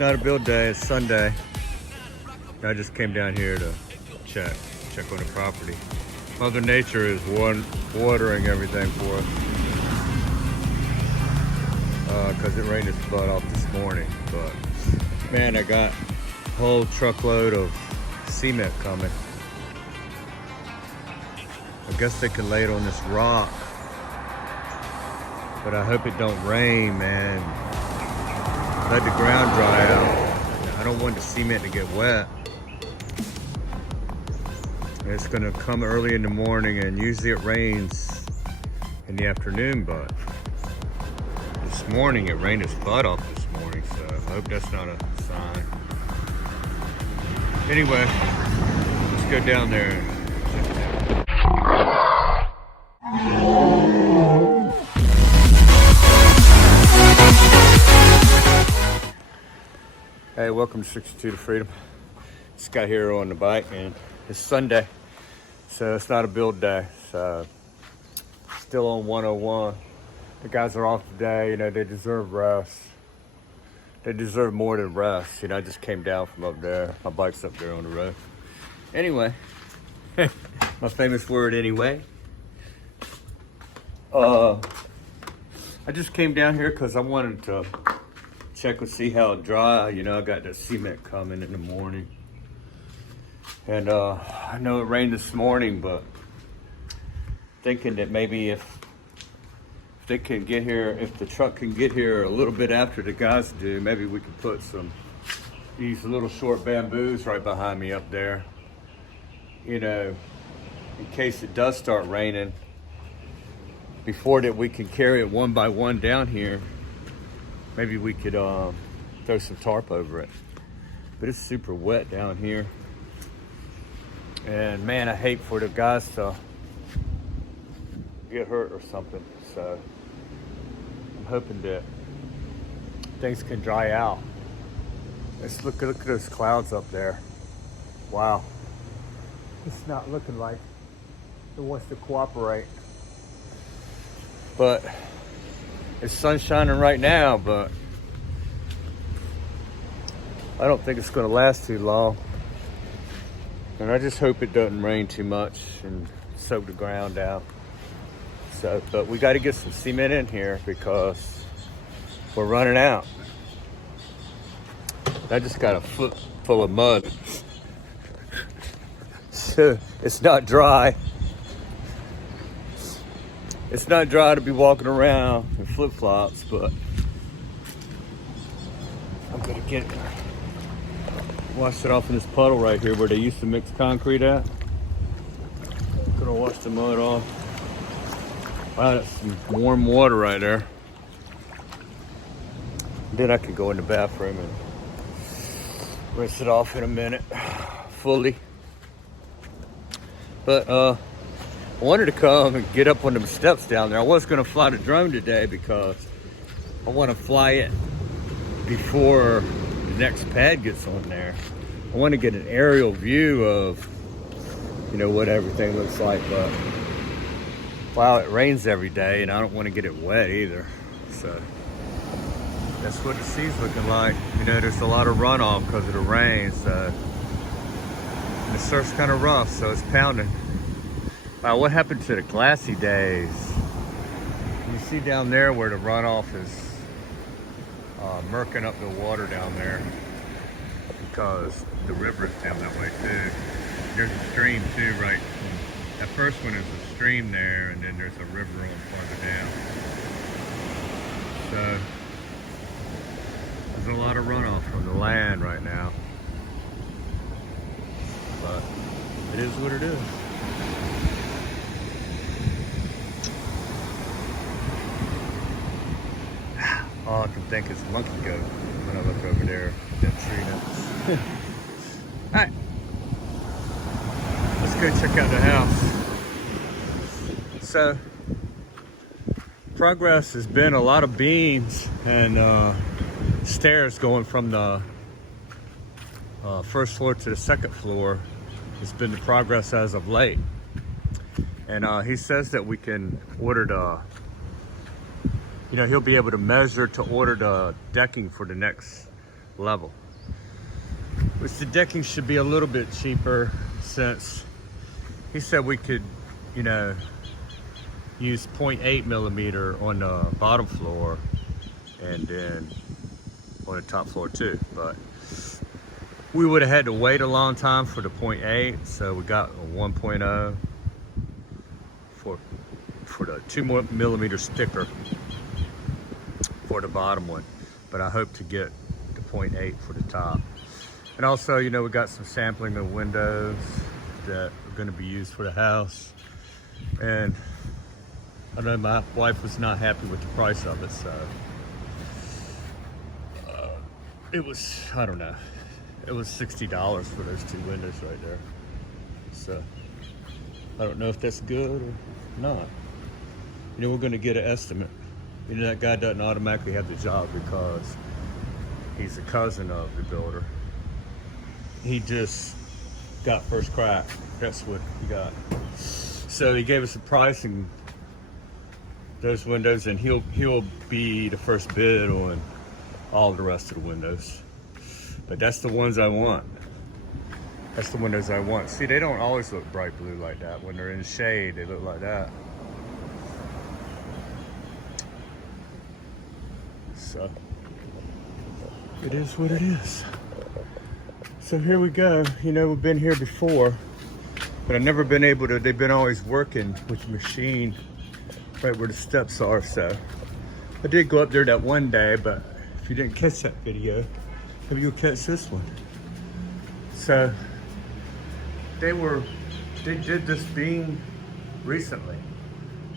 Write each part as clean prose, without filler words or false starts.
not a build day, it's Sunday. I just came down here to check on the property. Mother Nature is watering everything for us. Because it rained its butt off this morning. But man, I got a whole truckload of cement coming. I guess they can lay it on this rock. But I hope it don't rain, man. Let the ground dry out. I don't want the cement to get wet. It's gonna come early in the morning, and usually it rains in the afternoon, but this morning it rained its butt off this morning, so I hope that's not a sign. Anyway, let's go down there and check it out. Hey, welcome to 62 to Freedom. Just got here on the bike, and it's Sunday, so it's not a build day. So still on 101. The guys are off today. You know, they deserve rest. They deserve more than rest. You know, I just came down from up there. My bike's up there on the road. Anyway, my famous word anyway. I just came down here because I wanted to check and see how dry. You know, I got that cement coming in the morning. And I know it rained this morning, but thinking that maybe if they can get here, if the truck can get here a little bit after the guys do, maybe we could put these little short bamboos right behind me up there. You know, in case it does start raining, before that we can carry it one by one down here. Maybe we could throw some tarp over it. But it's super wet down here. And man, I hate for the guys to get hurt or something. So I'm hoping that things can dry out. Let's look at those clouds up there. Wow. It's not looking like it wants to cooperate. But it's sun shining right now, but I don't think it's going to last too long. And I just hope it doesn't rain too much and soak the ground down. So, but we got to get some cement in here because we're running out. I just got a foot full of mud. So it's not dry. It's not dry to be walking around in flip-flops, but I'm gonna wash it off in this puddle right here where they used to mix concrete at. I'm gonna wash the mud off. Wow, that's some warm water right there. Then I can go in the bathroom and rinse it off in a minute, fully. But I wanted to come and get up on them steps down there. I was gonna fly the drone today because I wanna fly it before the next pad gets on there. I wanna get an aerial view of, you know, what everything looks like, but wow, it rains every day and I don't wanna get it wet either. So that's what the sea's looking like. You know, there's a lot of runoff because of the rain, so and the surf's kind of rough, so it's pounding. Wow, what happened to the glassy days? You see down there where the runoff is murking up the water down there because the river is down that way too. There's a stream too, right? That first one is a stream there, and then there's a river on farther down. So there's a lot of runoff from the land right now. But it is what it is. All I can think is monkey goat when I look over there at that tree now. Alright, let's go check out the house. So, progress has been a lot of beams and stairs going from the first floor to the second floor. It's been the progress as of late. And he says that we can order the, you know, he'll be able to measure to order the decking for the next level. Which the decking should be a little bit cheaper, since he said we could, you know, use 0.8 millimeter on the bottom floor and then on the top floor too. But we would have had to wait a long time for the 0.8, so we got a 1.0 for the 2 millimeter sticker for the bottom one. But I hope to get the 0.8 for the top. And also, you know, we got some sampling of windows that are going to be used for the house. And I know my wife was not happy with the price of it, so it was, I don't know, it was $60 for those 2 windows right there. So I don't know if that's good or not. You know, we're going to get an estimate. You know, that guy doesn't automatically have the job because he's a cousin of the builder. He just got first crack. That's what he got. So he gave us a price and those windows, and he'll be the first bid on all the rest of the windows. But that's the ones I want. That's the windows I want. See, they don't always look bright blue like that. When they're in the shade, they look like that. So it is what it is. So here we go. You know, we've been here before, but I've never been able to, they've been always working with the machine right where the steps are. So I did go up there that one day, but if you didn't catch that video, maybe you'll catch this one. So they did this beam recently,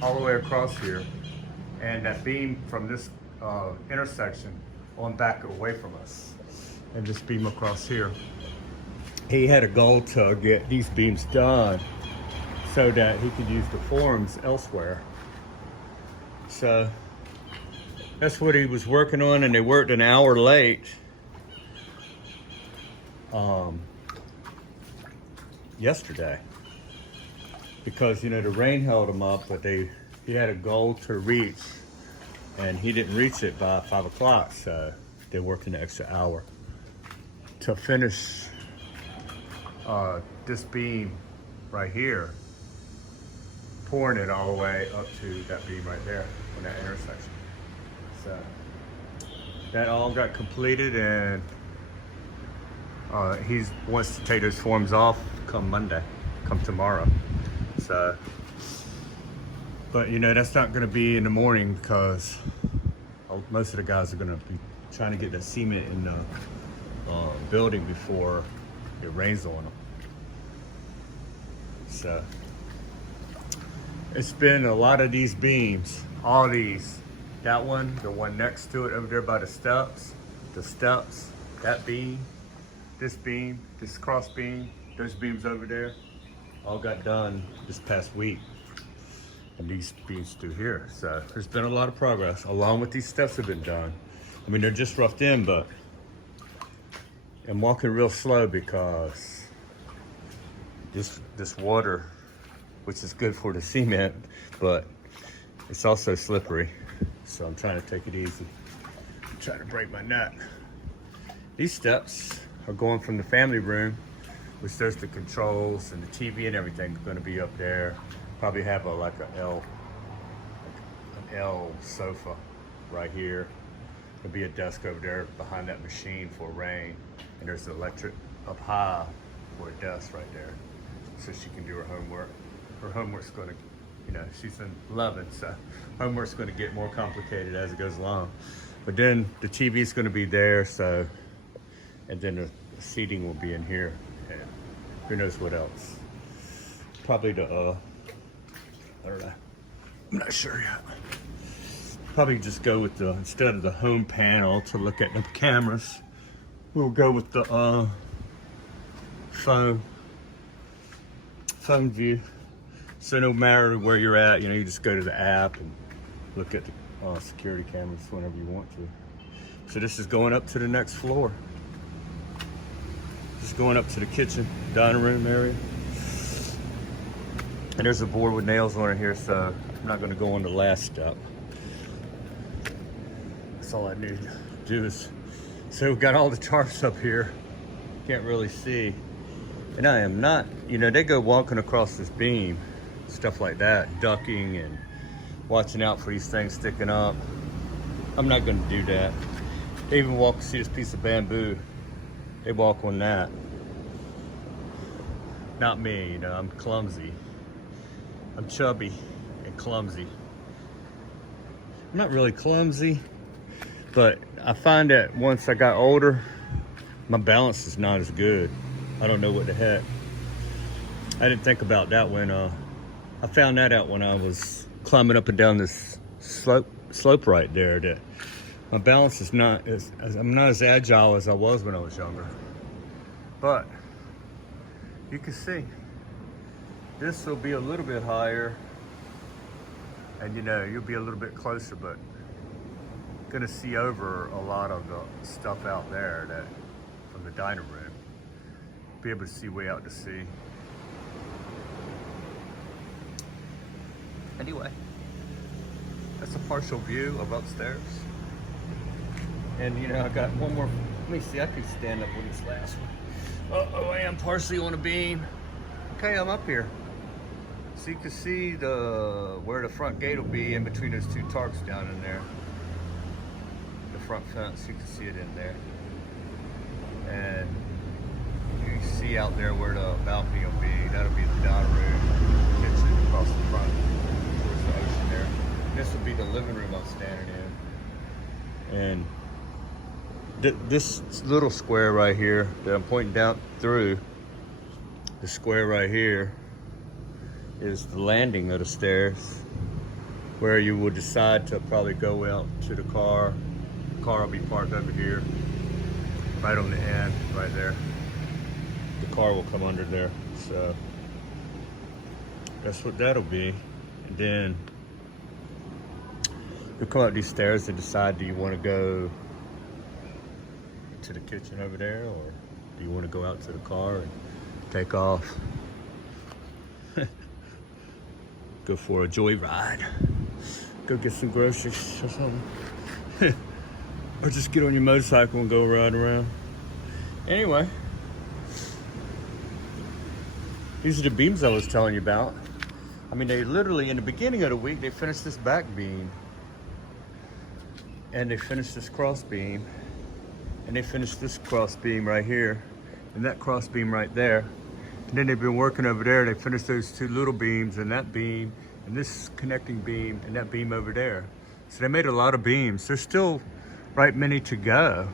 all the way across here. And that beam from this intersection on back away from us, and this beam across here. He had a goal to get these beams done so that he could use the forms elsewhere. So that's what he was working on, and they worked an hour late yesterday because, you know, the rain held him up, but he had a goal to reach and he didn't reach it by 5 o'clock, so they worked an extra hour to finish this beam right here, pouring it all the way up to that beam right there on that intersection. So that all got completed, and he wants to take those forms off come tomorrow. So, but you know, that's not going to be in the morning because most of the guys are going to be trying to get the cement in the building before it rains on them. So it's been a lot of these beams, all these, that one, the one next to it over there by the steps, that beam, this cross beam, those beams over there, all got done this past week. And these beams through here. So there's been a lot of progress along with these steps have been done. I mean, they're just roughed in, but I'm walking real slow because this water, which is good for the cement, but it's also slippery. So I'm trying to take it easy. I'm trying to break my neck. These steps are going from the family room, which there's the controls and the TV and everything going to be up there. Probably have an L sofa right here. There'll be a desk over there behind that machine for rain. And there's the electric up high for a desk right there, so she can do her homework. Her homework's going to, you know, she's in 11, so homework's going to get more complicated as it goes along. But then the TV's going to be there, so, and then the seating will be in here, and who knows what else. Probably the, I don't know, I'm not sure yet. Probably just go with the, instead of the home panel to look at the cameras, we'll go with the phone view. So no matter where you're at, you know, you just go to the app and look at the security cameras whenever you want to. So this is going up to the next floor. Just going up to the kitchen, dining room area. And there's a board with nails on it here, so I'm not going to go on the last step. That's all I need to do is So we've got all the tarps up here. Can't really see. And I am not, you know, they go walking across this beam, stuff like that, ducking and watching out for these things sticking up. I'm not gonna do that. They even walk, see this piece of bamboo, they walk on that. Not me, you know, I'm clumsy. I'm chubby and clumsy. I'm not really clumsy, but I find that once I got older, my balance is not as good. I don't know what the heck. I didn't think about that when, I found that out when I was climbing up and down this slope right there, that my balance is not I'm not as agile as I was when I was younger. But you can see this will be a little bit higher, and you know, you'll be a little bit closer, but gonna see over a lot of the stuff out there that from the dining room. Be able to see way out to sea. Anyway, that's a partial view of upstairs. And you know, I got one more. Let me see, I could stand up with this last one. Uh-oh, I am partially on a beam. Okay, I'm up here. So you can see where the front gate will be in between those two tarps down in there. The front fence, you can see it in there. And you see out there where the balcony will be. That'll be the dining room, kitchen across the front towards the ocean there. This will be the living room I'm standing in. And this little square right here that I'm pointing down through, the square right here, is the landing of the stairs, where you will decide to probably go out to the car. The car will be parked over here, right on the end, right there. The car will come under there. So that's what that'll be. And then you'll come up these stairs and decide, do you want to go to the kitchen over there, or do you want to go out to the car and take off? Go for a joyride. Go get some groceries or something. Or just get on your motorcycle and go ride around. Anyway, these are the beams I was telling you about. I mean, they literally, in the beginning of the week, they finished this back beam. And they finished this cross beam. And they finished this cross beam right here. And that cross beam right there. And then they've been working over there. They finished those two little beams and that beam and this connecting beam and that beam over there. So they made a lot of beams. There's still right many to go.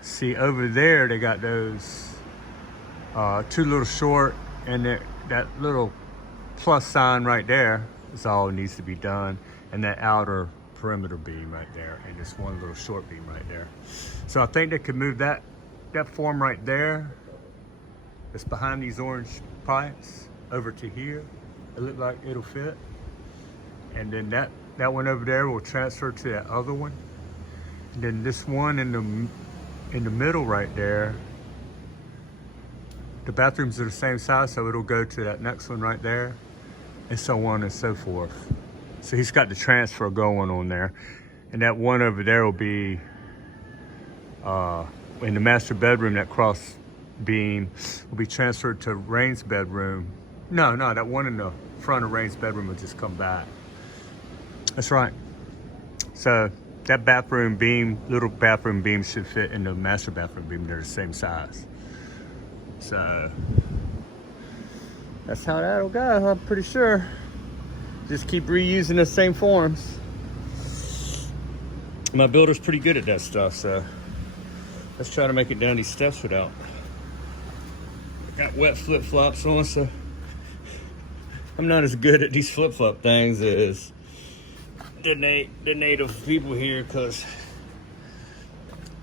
See, over there they got those two little short, and that little plus sign right there is all needs to be done. And that outer perimeter beam right there, and this one little short beam right there. So I think they could move that form right there, it's behind these orange pipes, over to here. It looks like it'll fit. And then that one over there will transfer to that other one. And then this one in the middle right there, the bathrooms are the same size, so it'll go to that next one right there, and so on and so forth. So he's got the transfer going on there. And that one over there will be in the master bedroom. That cross beam will be transferred to Rain's bedroom. No, that one in the front of Rain's bedroom will just come back. That's right. So that bathroom beam, little bathroom beam, should fit in the master bathroom beam. They're the same size. So that's how that'll go, I'm pretty sure. Just keep reusing the same forms. My builder's pretty good at that stuff, so let's try to make it down these steps without. Got wet flip-flops on, so I'm not as good at these flip-flop things as the native people here, because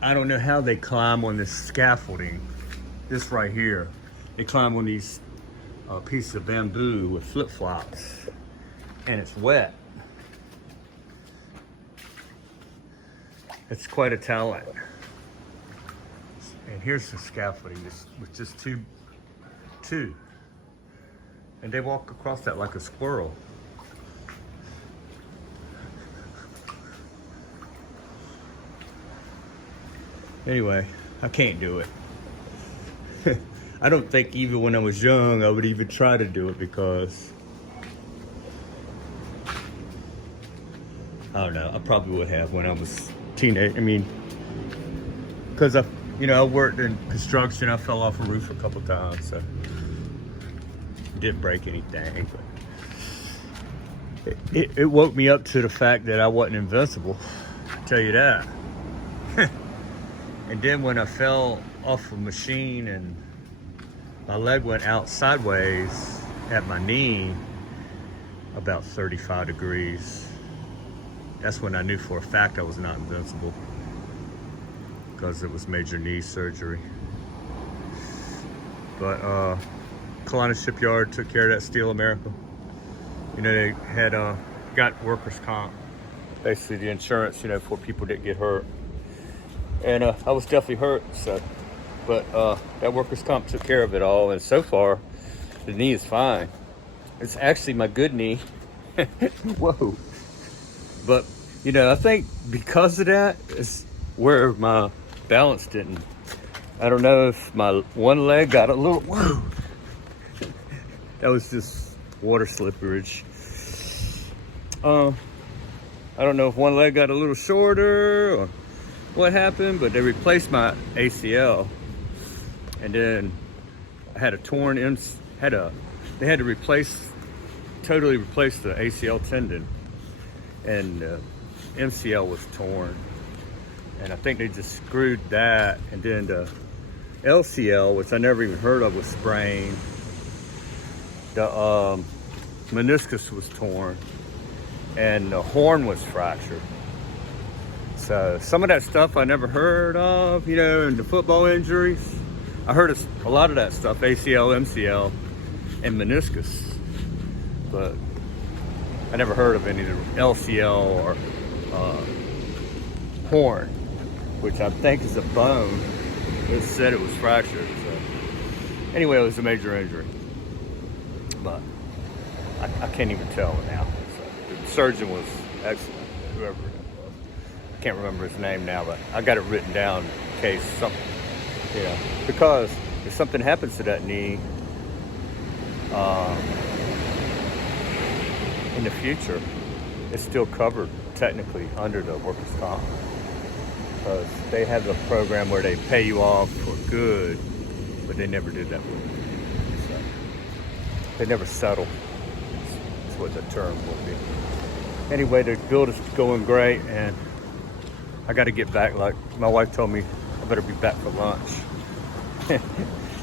I don't know how they climb on this scaffolding. This right here, they climb on these pieces of bamboo with flip-flops, and it's wet. It's quite a talent. And here's the scaffolding with just two. And they walk across that like a squirrel. Anyway, I can't do it. I don't think even when I was young I would even try to do it because I don't know. I probably would have when I was teenage. I mean, because I worked in construction. I fell off a roof a couple times, so didn't break anything. But it woke me up to the fact that I wasn't invincible. I'll tell you that. And then when I fell off a machine and my leg went out sideways at my knee, about 35 degrees. That's when I knew for a fact I was not invincible, because it was major knee surgery. But Kalana Shipyard took care of that Steel America. They had got workers' comp, basically the insurance, for people that get hurt. And I was definitely hurt, so. But that workers' comp took care of it all, and so far, the knee is fine. It's actually my good knee. Whoa. But, I think because of that is where my balance didn't. I don't know if my one leg got a little, whoa. That was just water slipperage. I don't know if one leg got a little shorter or what happened, but they replaced my ACL. And then I had a torn, they had to totally replace the ACL tendon. And MCL was torn. And I think they just screwed that. And then the LCL, which I never even heard of, was sprained. The meniscus was torn. And the horn was fractured. So some of that stuff I never heard of, and the football injuries. I heard a lot of that stuff, ACL, MCL, and meniscus. But I never heard of any of the LCL or horn, which I think is a bone. It said it was fractured. So anyway, it was a major injury. But I can't even tell now. So the surgeon was excellent, whoever it was. I can't remember his name now, but I got it written down in case something. Because if something happens to that knee in the future, it's still covered technically under the workers' comp, because they have a program where they pay you off for good, but they never did that with me. So they never settle. That's what the term would be. Anyway, the build is going great, and I got to get back. Like my wife told me, I better be back for lunch.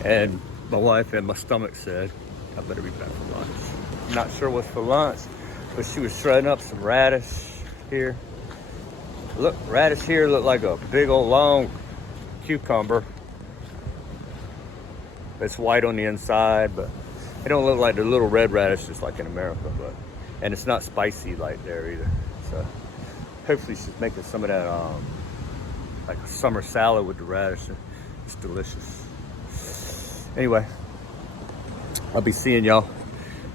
And my wife and my stomach said, I better be back for lunch. I'm not sure what's for lunch, but she was shredding up some radish here. Look, radish here looked like a big old long cucumber. It's white on the inside, but it don't look like the little red radishes like in America. And it's not spicy like there either. So hopefully she's making some of that like a summer salad with the radish. It's delicious. Anyway, I'll be seeing y'all.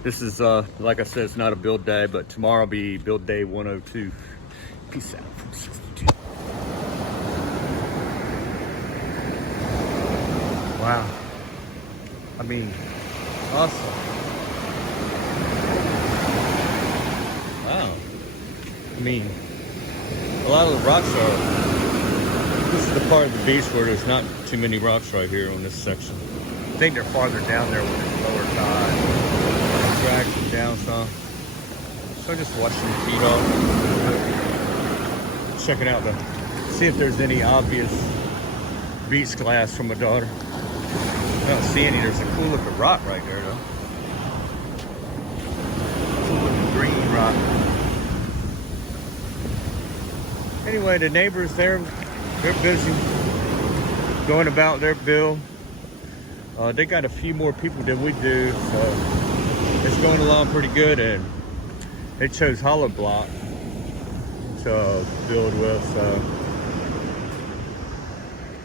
This is, like I said, it's not a build day, but tomorrow will be build day 102. Peace out from 62. Wow. I mean, awesome. Wow. I mean, a lot of the rocks are, this is the part of the beach where there's not too many rocks right here on this section. I think they're farther down there with it's lower tide. Drag them down some. So I'm just washing the feet off. Checking out see if there's any obvious beach glass from my daughter. I don't see any. There's a cool looking rock right there though. Cool looking green rock. Anyway, the neighbors they're busy going about their bill. They got a few more people than we do, so it's going along pretty good, and they chose hollow block to build with, so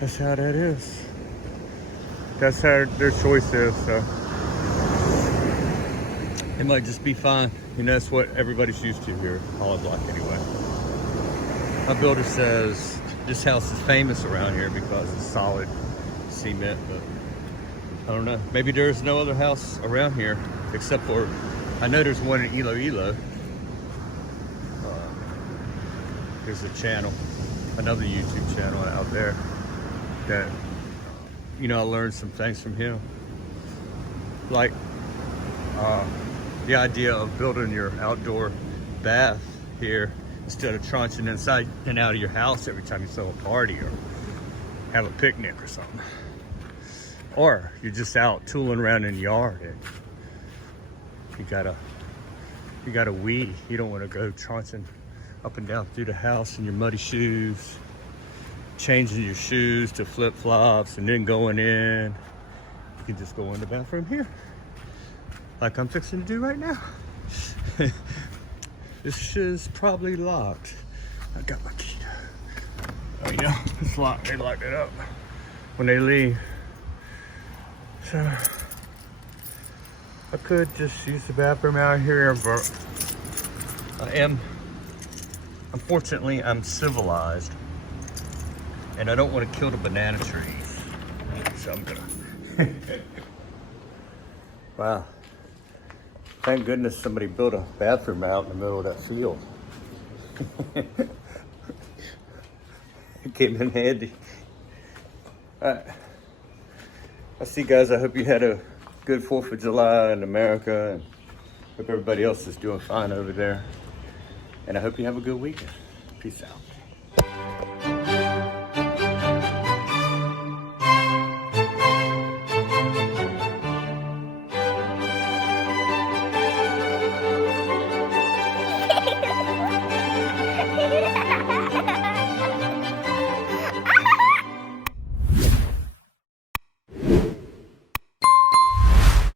that's how that is. That's how their choice is, so it might just be fine. That's what everybody's used to here, hollow block anyway. My builder says This house is famous around here because it's solid cement, but I don't know. Maybe there's no other house around here except for, I know there's one in Iloilo. There's a channel, another YouTube channel out there that, you know, I learned some things from him. Like the idea of building your outdoor bath here instead of trunching inside and out of your house every time you throw a party or have a picnic or something. Or you're just out tooling around in the yard and you gotta wee. You don't want to go trunching up and down through the house in your muddy shoes, changing your shoes to flip-flops and then going in. You can just go in the bathroom here, like I'm fixing to do right now. This is probably locked. I got my key. Oh yeah, it's locked. They locked it up when they leave. So I could just use the bathroom out here, but unfortunately, I'm civilized and I don't want to kill the banana trees. So I'm gonna. Wow. Thank goodness somebody built a bathroom out in the middle of that field. It came in handy. I see, guys, I hope you had a good 4th of July in America, and hope everybody else is doing fine over there. And I hope you have a good weekend. Peace out.